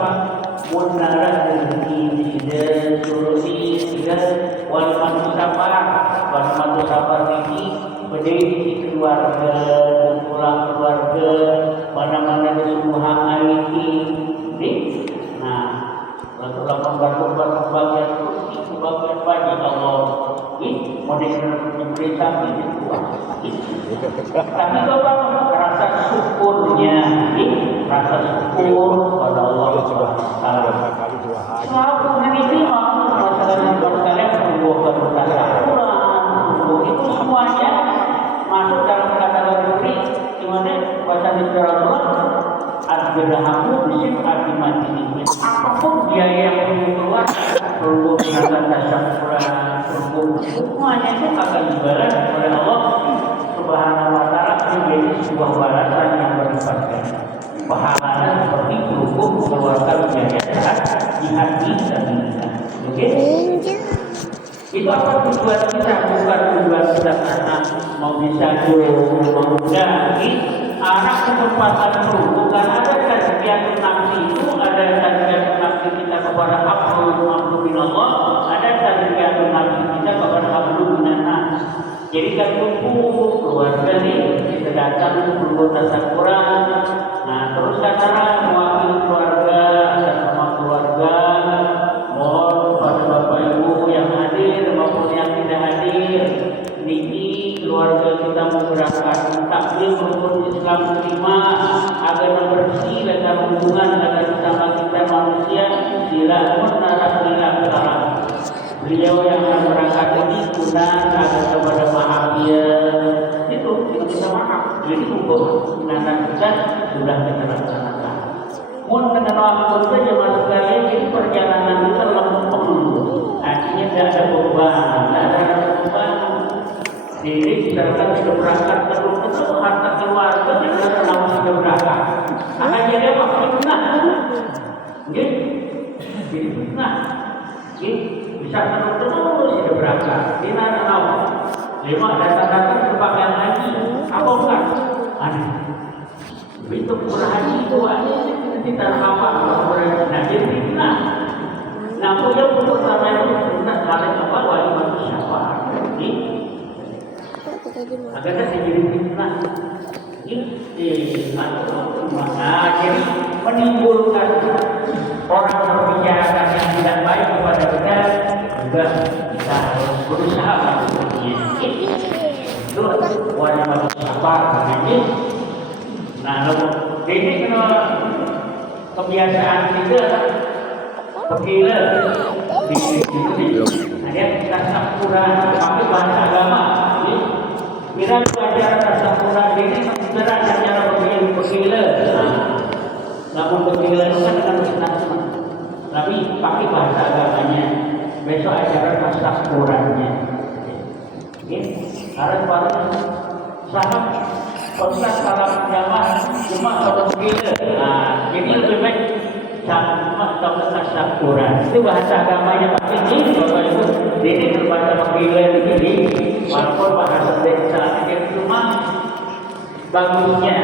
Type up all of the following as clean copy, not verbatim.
apa munara rezeki tidak solusi tidak wal matu sabar ini berdiri keluarga pulang keluarga mana-mana kesubuhan ini. Nah, untuk lakukan bagian bagi Allah. Modern pemerintah ini kuat. Tapi bapak rasa syukurnya, rasa syukur pada Allah Subhanahu Wa Taala. Selalu menerima masalah berkalian sebuah keberkahan itu semuanya masuk dalam kategori di mana bahasa literatur ad-dirhamu bisim mati ini. Apapun biaya yang keluar perlu dengan tasyakura, semuanya itu akan dibalas oleh Allah Subhanahu Wa Taala menjadi sebuah balasan yang berlipat ganda. Pahalanya seperti berhubung mengeluarkan biaya jihad di sabilillah. Oke? Itu apa tujuan kita? Bukan tujuan kita karena mau bisa dulu, mau jadi anak kesempatan dulu. Bukan ada tazkiyah nafsi itu, ada tazkiyah nafsi kita kepada hablum minallah, ada tazkiyah nafsi kita kepada hablum minannas. Jadi kan kumpul keluarga nih, kita datang berbuat tasakuran. Nah terus katakan mewakili keluarga, sama keluarga, mohon pada bapak ibu yang hadir maupun yang tidak hadir, niki keluarga kita mau berangkat taklim rukun Islam kelima agar bersih dan hubungan agar bersama kita manusia sila menara sila. Beliau yang akan berangkat ini guna agar kepada maafia itu kita maaf. Jadi hukum tindakan kita sudah kita laksanakan. Mun kenal aku saja masuk sekali jadi perjalanan kita lempeng. Artinya tidak ada beban, Jadi misalkan sudah berangkat terus harta keluarga kita selama sudah berangkat. Akan jadi apa? Fitnah. Jadi fitnah. Bisa terus sudah berangkat. Di mana tahu? Lima datang berpakaian haji. Apa bukan? Ada. Itu murah haji itu ada. Kita apa? Nah jadi fitnah. Nah punya pertama itu fitnah kalian apa? Wajib manusia apa? Agar jadi fitnah. Jadi menimbulkan orang berbicara yang tidak baik kepada kita juga kita harus berusaha itu wajib apa begini. Nah ini kalau kebiasaan kita begila ada tasawuf pakai bahasa agama. Kira pelajaran tasawuf ini secara begila. Namun begila itu kan dengan tapi pakai bahasa agamanya. Besok ajaran tasawurannya. Harus baru sahab pernah salam jamaah cuma kalau begila. Nah, jadi lebih baik sama kalau tasawuran itu bahasa agamanya pakai ini Bapak Ibu. Ini berbahasa begila di sini. Walaupun bahasa desa itu cuma bagusnya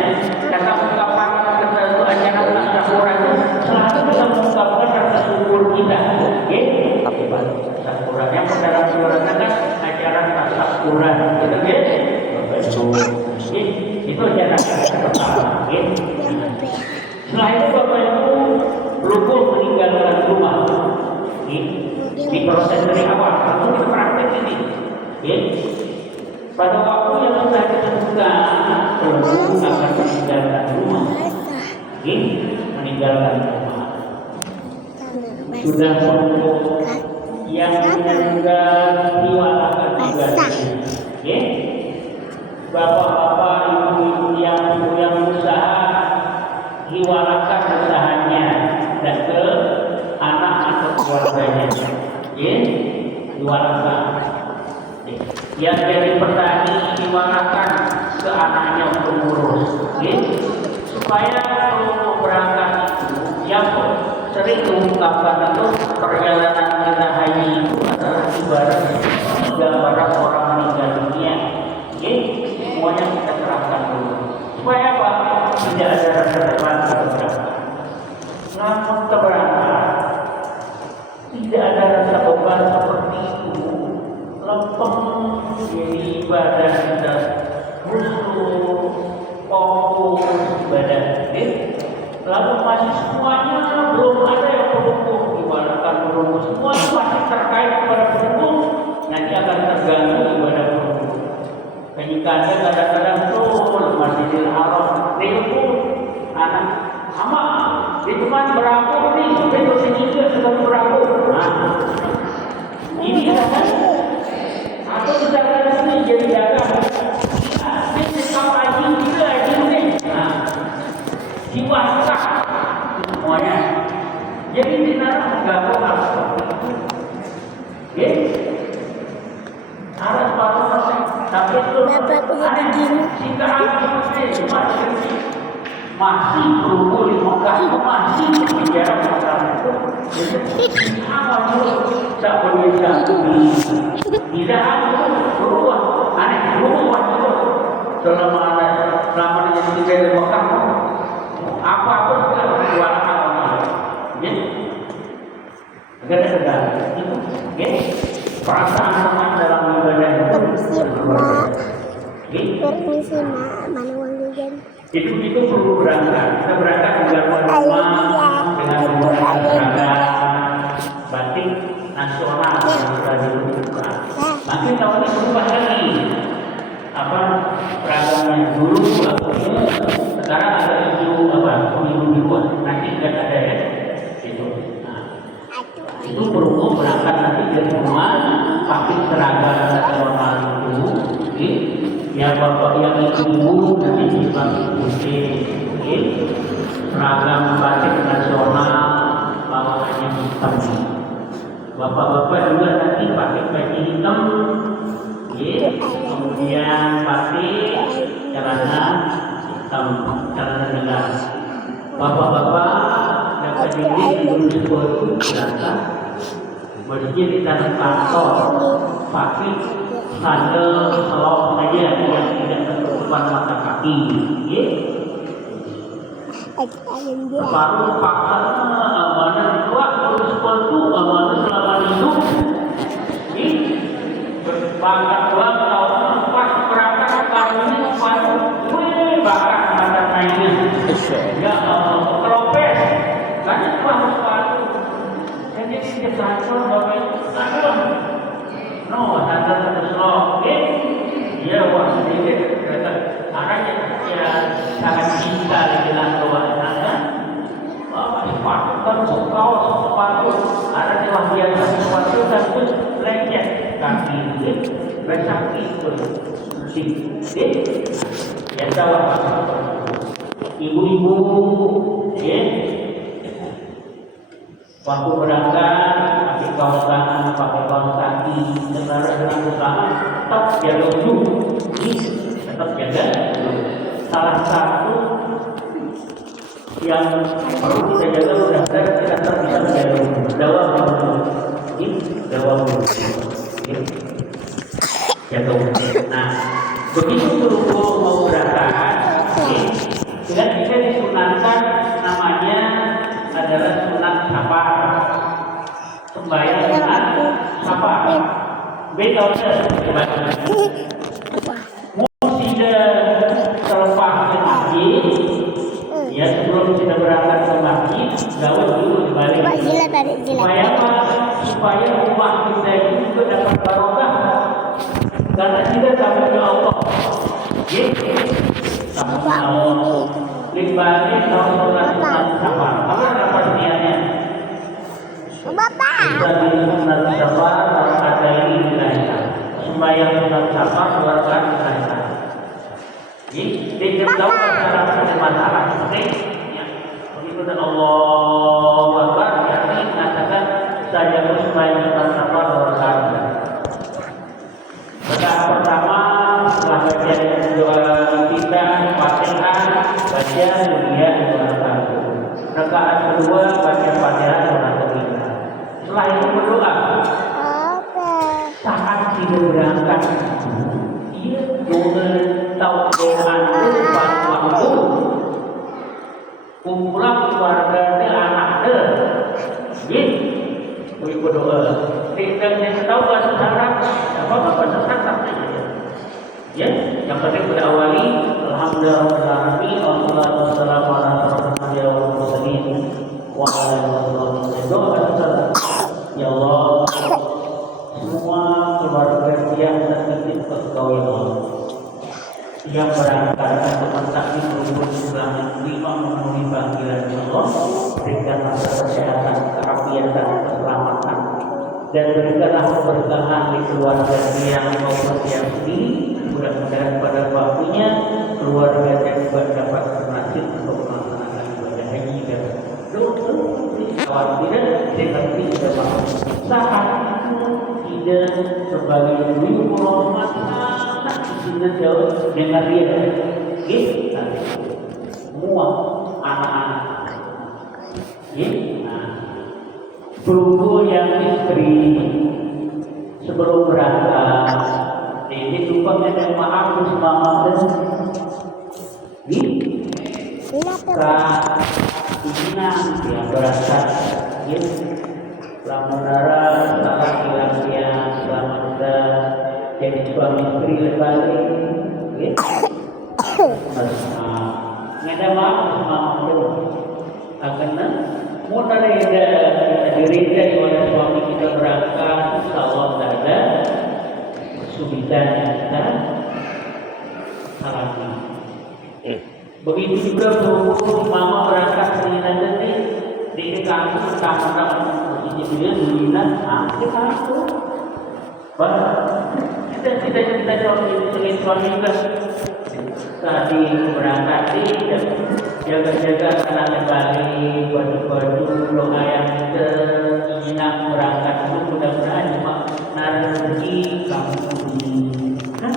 kata ungkapan tertentu ajaran tasawuran selalu bisa mengungkapkan rasa syukur kita. Tapi tasawuran yang dalam surat kan ajaran tasawuran itu ajaran pertama. Setelah itu Bapak Ibu lupa meninggalkan rumah. Di proses dari awal lalu kita praktek ini. Pada waktu yang sudah ditentukan perlu akan meninggalkan rumah. Meninggalkan rumah. Sudah perlu yang meninggal jiwa akan tinggal. Bapak-bapak, ibu-ibu yang berusaha hiwalakan usahanya dan ke anak atau keluarganya. Hiwalakan. Yang jadi petani hiwalakan ke anaknya untuk ngurus. Supaya kalau berangkat itu yang sering mengungkapkan itu perjalanan kita haji itu adalah ibarat gambaran orang meninggal dunia. Semuanya kita serahkan dulu. Supaya apa? Tidak ada rasa lagi berangkat. namun keberatan tidak ada rasa beban seperti itu, lempeng jadi badan kita khusyuk, fokus ibadah. Lalu masih semuanya belum ada yang berhubung, ibaratkan berhubung semuanya masih terkait kepada berhubung, nanti akan terganggu ibadah berhubung. Kenyikaannya kadang-kadang tuh Masjidil Haram, itu anak sama itu kan berapa nih, itu sini juga sudah berapa. Nah, ini kan atau kita akan sini jadi dagang. Ini sama ini juga ini. Nah, jiwa kita semuanya. Jadi kita nggak boleh seperti itu. Ya, harus patuh tapi itu masih berumur 15 masih berbicara masalah itu. Apa itu tak boleh tidak ada berubah aneh berubah itu selama yang tiga di Mekah apa pun sudah berjualan apa ya agak itu ya perasaan teman dalam ibadah itu permisi mak mana uang jajan itu perlu berangkat kita berangkat dengan rumah dengan menggunakan seragam batik nasional yang sudah dibuka. Nanti tahun ini berubah lagi apa seragamnya dulu sekarang ada isu apa pemilu nanti tidak ada ya itu. Nah, itu berhubung berangkat nanti dari rumah pakai seragam nasional itu, yang bapak yang ibu nanti dipakai putih, seragam batik nasional bawaannya hitam. Bapak-bapak juga nanti pakai baju hitam, kemudian pakai celana hitam, celana jelas. Bapak-bapak dapat diri belum disebut datang, berdiri di tanah kantor, pakai sandal selop saja yang tidak tertutupan mata kaki. Baru paksa amanah kuat terus sepatu amanah selama hidup. Berpangkat uang tahun pas berangkat kali ini sepatu, bakar mata naiknya. Ya kelopes, kan itu harus sepatu. Jadi dia kantor bapak itu kantor. No, kantor terus lo, dia wah sedikit kereta. Arahnya ya sangat cinta dengan doa nada. Sepatu kan kaos sepatu. Ada di biasa sepatu kan pun lecet kaki dia bersaki bersih. Ya tahu apa? Ibu-ibu, ya. Waktu berangkat pakai kaos tangan, pakai kaos kaki, dengan usaha tetap jaga dulu. Tetap jaga. Salah satu yang perlu kita jaga mudah-mudahan kita tetap bisa menjaga dawam jaga. Nah, begitu suruh mau berangkat, sudah bisa disunatkan namanya adalah sunat safar. Sembahyang sunat safar. Betulnya sudah selepas ke masjid, ya sebelum kita berangkat ke masjid, gawat dulu kembali. Supaya rumah kita itu juga dapat barokah, karena kita tahu ke Allah. Allah limbahnya tahun sunat safar. Apa niatnya? Bapak. Sunat safar ada ini dilahirkan. Sembahyang sunat safar keluarkan dilahirkan. Jadi dia tahu masalah seperti begitu dan Allah Akbar yakni mengatakan saja sembahyang sunat safar keluarkan. Rakaat pertama setelah baca doa kita Fatihah baca dunia keluarkan. Rakaat kedua baca Fatihah keluarkan. Setelah itu berdoa. Saat kita berangkat, dia tahu doa itu pada waktu kumpulan keluarga anak Dan yang tahu bahasa Arab, apa bahasa Arab ya. Yang penting pada awali alhamdulillahirobbilalamin wassalatu wassalamu ala rasulillah wa mursalin wa ala alihi wasallam. Ya Allah, semua keluarga yang tertitip ke Engkau ya Allah, yang berangkat untuk mentakdir berumur Islam lima memenuhi panggilan ya Allah, berikanlah kesehatan, keafiatan, keselamatan, dan berikanlah keberkahan di keluarga yang maupun yang sendiri. Mudah-mudahan pada waktunya keluarga yang juga dapat bernasib untuk melaksanakan ibadah haji dan dokter khawatir seperti sudah mahu saat tidak sebagai ibu rahmat tidak jauh dengan dia kita semua anak-anak berhubung yang istri sebelum berangkat ini lupa minta maaf bersama di keinginan yang berangkat ya lamunara salah hilang selamat jadi suami istri lebaran ya minta maaf bersama karena mau kita dirida oleh suami kita berangkat insyaallah tidak ada kesulitan yang kita alami. Begitu juga berhubung mama berangkat dengan nanti di kampung pertama ini dia dulinan kita kampung. Kita suami kita tadi berangkat jaga-jaga karena balik baju-baju doa yang kita ingin berangkat itu mudah-mudahan cuma narik rezeki kamu kan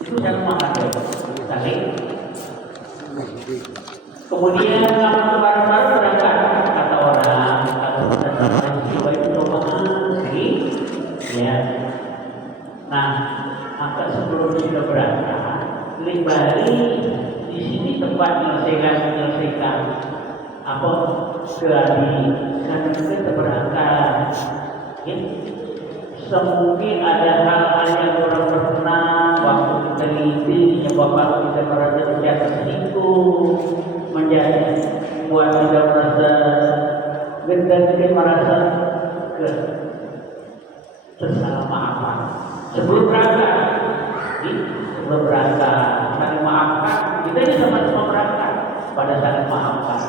itu yang mahal sekali. Kemudian kamu baru-baru berangkat kata orang kalau kita jiwa itu mahal ya. Nah maka sebelum sudah berangkat kembali di sini tempat menyelesaikan apa selagi karena kita berangkat ya. Semungkin ada hal-hal yang kurang berkenan waktu kita teliti bapak kita berada di atas itu menjadi buat kita merasa dan kita merasa kesalahpahaman sebelum berangkat saling maafkan kita ini sama-sama berangkat pada saling maafkan.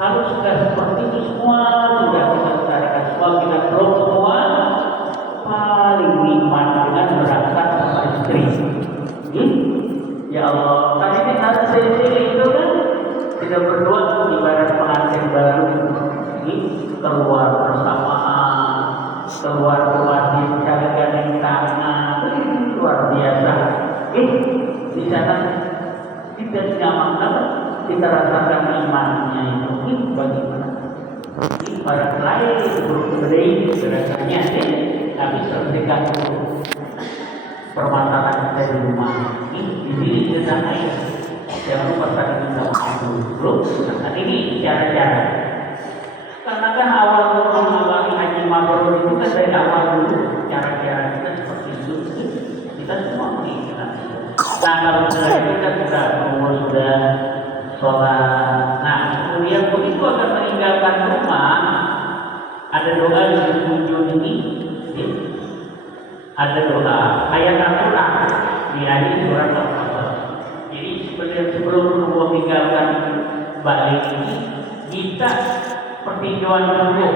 Kalau sudah seperti itu semua sudah kita utarakan semua kita belum semua paling nikmat dengan berangkat sama istri. Ya Allah, tadi kita sendiri itu kan kita berdua ibarat pengantin baru keluar bersamaan, keluar wajib cara gandeng tangan luar biasa. Di sana kita nyaman kita rasakan imannya itu bagaimana? Para lain berbeda rasanya habis selesaikan permasalahan kita di rumah di sini kita naik jangan lupa tadi kita dulu. Nah ini cara-cara karena kan awal mengawali haji mabrur itu kan dari awal dulu cara-cara kita seperti itu kita semua menginginkan. Nah kalau kita sudah umur sudah sholat, nah kemudian begitu akan meninggalkan rumah ada doa yang dikunjung ini ada doa ayat Al-Quran di ayat surat Al-Fatihah. Jadi sebelum meninggalkan balik ini kita pertinjauan dulu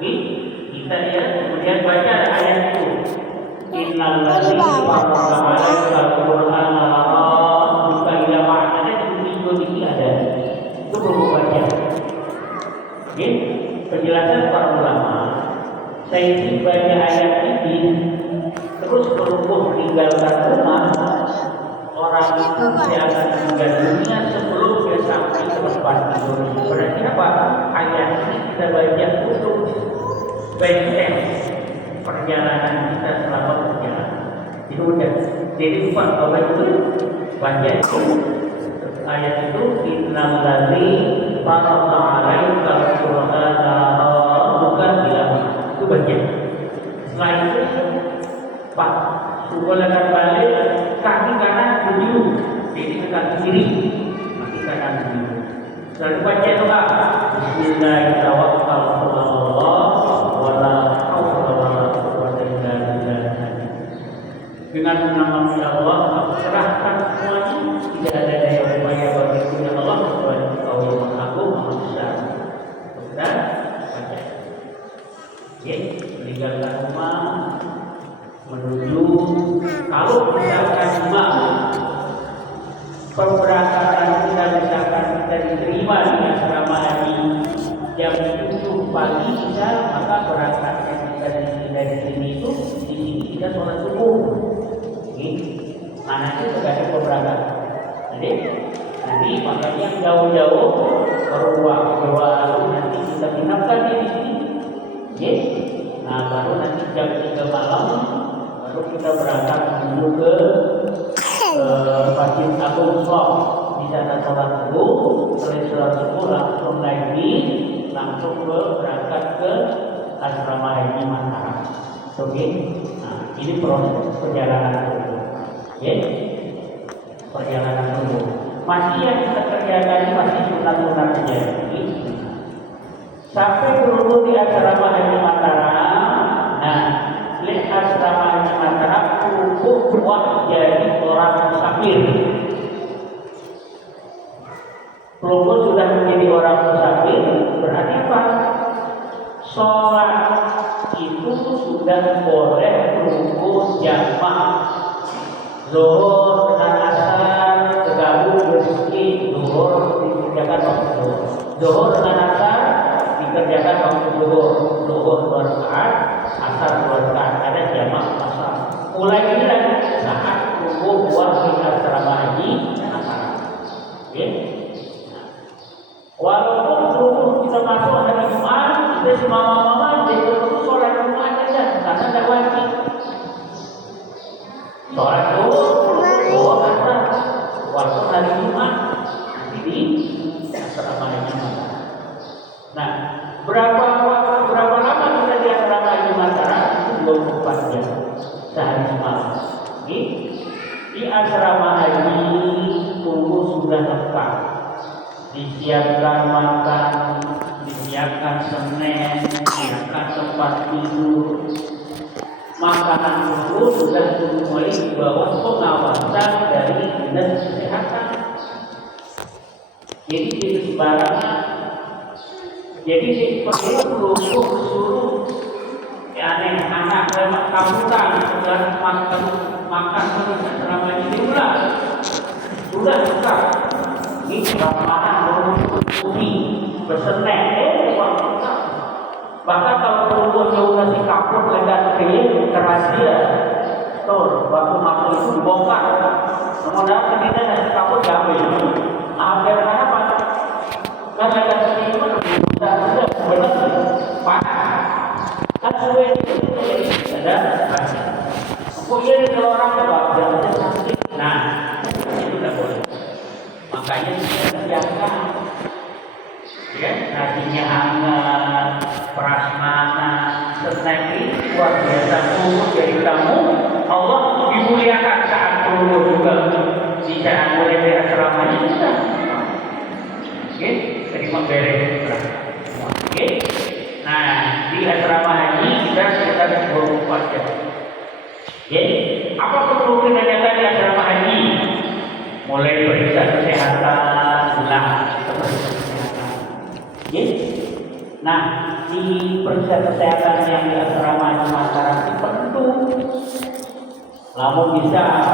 kita lihat kemudian baca ayat itu innalladzina farraqu alaikal qur'ana buka ila ma'ana di sini ada itu perlu baca. Penjelasan para ulama saya baca ayat ini terus berhubung meninggalkan rumah orang itu dia akan meninggal dunia sebelum dia sampai ke tempat tidur. Berarti apa? Ayat ini kita baca untuk benteng perjalanan kita selama perjalanan. Itu udah. Jadi bukan kalau itu baca itu ayat itu innalladzina farraqu alaikal qur'ana bukan bilang Al-Fatihah. Bismillahirrahmanirrahim. Wala haula wala quwwata illa billah. Dengan nama Allah, aku serahkan semuanya. Tidak ada daya upaya bagiku ya Allah kecuali Engkau yang Maha Agung, Maha Besar. Dan baca. Ya, meninggalkan rumah menuju kalau misalkan pemberangkatan kita misalkan kita diterima di asrama haji jam 7 pagi bisa, maka berangkatnya kita dari sini itu di sini kita sholat subuh. Mana itu tergantung pemberangkatan. Jadi nanti makanya jauh-jauh baru nanti kita pinapkan di sini. Nah baru nanti jam 3 malam baru kita berangkat menuju ke Masjid Agung Shop. Di sana sholat subuh, setelah sholat subuh langsung berangkat ke asrama haji Mataram. Oke, nah ini proses perjalanan dulu. Perjalanan dulu. Masih yang kita kerjakan masih sunat-sunat saja. Sampai dulu di asrama haji Mataram. Nah, di asrama haji Mataram cukup jadi orang musafir. Peluput sudah menjadi orang musafir, berarti apa? Sholat itu sudah boleh peluput jamaah. Zuhur dengan asar tergabung bersikit. Zuhur dikerjakan waktu zuhur. Zuhur dengan asar dikerjakan waktu zuhur. Zuhur 2 rakaat, asar 2 rakaat. Ada jamaah asar. Mulai ini saat peluput buat di asrama haji Mataram. Walaupun dulu kita masuk hari Jumat, kita semama-mama jadi sholat Jumat saja, karena tidak wajib. Sholat dulu, asar, waktu hari Jumat di asrama haji Mataram. Nah, berapa lama kita di asrama haji Mataram? 24 jam sehari semalam. Di asrama haji tunggu sudah lengkap. Disiapkan makan, disiapkan semen, disiapkan tempat tidur, makanan itu sudah mulai di bawah pengawasan dari dinas kesehatan. Jadi tidak sembarangan. Jadi perlu suruh aneh anak lewat kabutan dan makan terus selama ini sudah lengkap. Ini ramahan bumi bersenek bahkan kalau perempuan jauh nasi kapur ledak kering terasia tuh waktu masuk itu dibongkar kemudian kita nasi kapur diambil hampir apa kan ledak kering itu sudah benar panas kan suwe itu ada kemudian kalau orang kebab jangan sakit nah itu tidak boleh. Makanya kita kerjakan, nasinya hangat, prasmanan, setelah luar biasa turun dari tamu. Allah dimuliakan saat turun juga di saat mulai dari asrama ini sudah. Jadi memberes. Nah di asrama haji kita sekitar 24 jam. Apa perlu kita jaga di asrama haji? Mulai periksa kesehatan, Nah, di periksa kesehatan yang di asrama haji Mataram itu penting. Namun bisa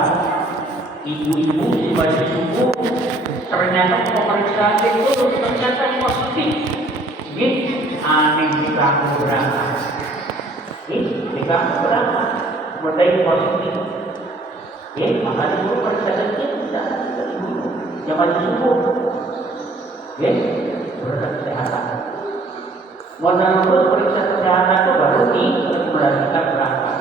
ibu-ibu di baju subuh ternyata pemeriksaan itu ternyata positif. Aneh di kamu berangkat. Di kamu berangkat, mulai positif. Makanya itu periksa kita jangan subuh. Periksa kesehatan. Menurut periksa kesehatan itu baru diberangkatkan berangkat.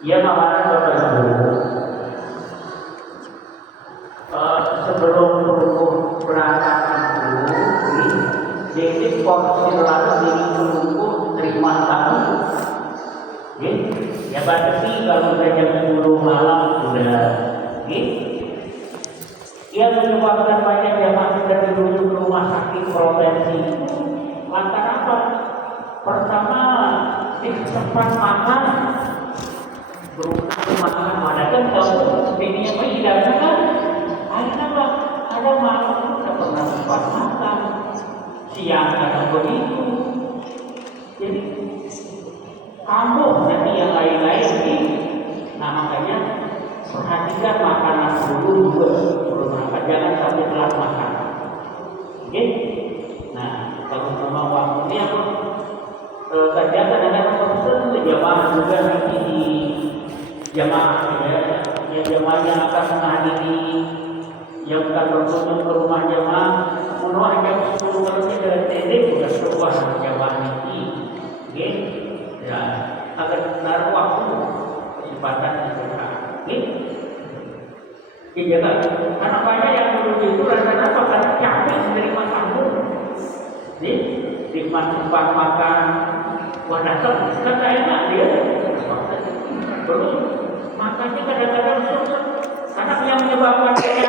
Ia mengatakan Bapak Ibu, sebelum berangkat itu, jadi porsi lalu diri menunggu terima tamu. Ya berarti kalau sudah jam 10 malam sudah. Ia menyebabkan banyak jamaah introversi. Lantaran apa? Pertama, di tempat makan berusaha makanan mana kan tahu dunia menghidangnya kan apa? Ada malam tidak pernah tempat makan, siang kadang begitu. Jadi kamu nanti yang lain-lain nih. Nah makanya perhatikan makanan dulu juga sebelum makan, jangan sampai telat makan. Oke? Nah kalau memang waktunya kerja kadang-kadang pesan jamaah juga nanti di jamaah ya jamaah yang akan menghadiri yang akan berkunjung ke rumah jamaah menurut jam 10 kalau tidak tadi sudah sebuah jamaah ini. Oke? Ya agar menaruh waktu kesempatan istirahat. Oke? Dijaga karena banyak yang dulu itu rasa-rasa karena capek menerima tamu. Di tempat makan wah datang kan enak dia terus makannya kadang-kadang susah karena yang menyebabkan dia